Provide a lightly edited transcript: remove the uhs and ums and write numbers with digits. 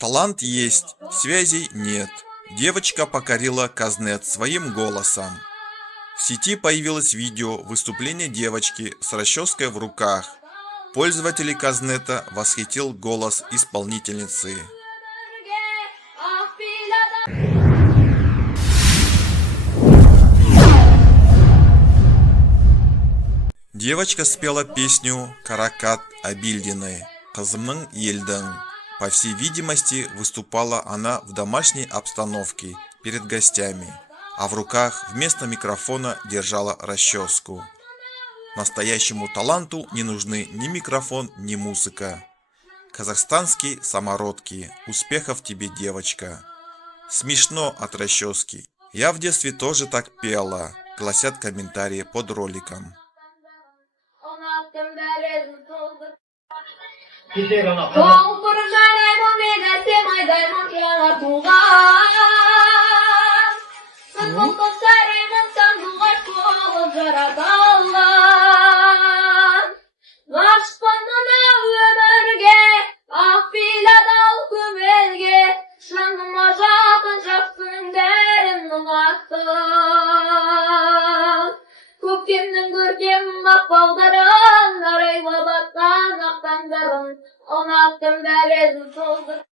Талант есть, связей нет. Девочка покорила Казнет своим голосом. В сети появилось видео выступления девочки с расческой в руках. Пользователей Казнета восхитил голос исполнительницы. Девочка спела песню «Каракат Абильдины» «Кызымның елдің». По всей видимости, выступала она в домашней обстановке перед гостями, а в руках вместо микрофона держала расческу. Настоящему таланту не нужны ни микрофон, ни музыка. Казахстанские самородки. Успехов тебе, девочка. Смешно от расчески. Я в детстве тоже так пела, гласят комментарии под роликом. Көктемнің көркем мақпалдарын, арайлап атқан ақ таңдарын, ұнаттым дәлізін солдыр.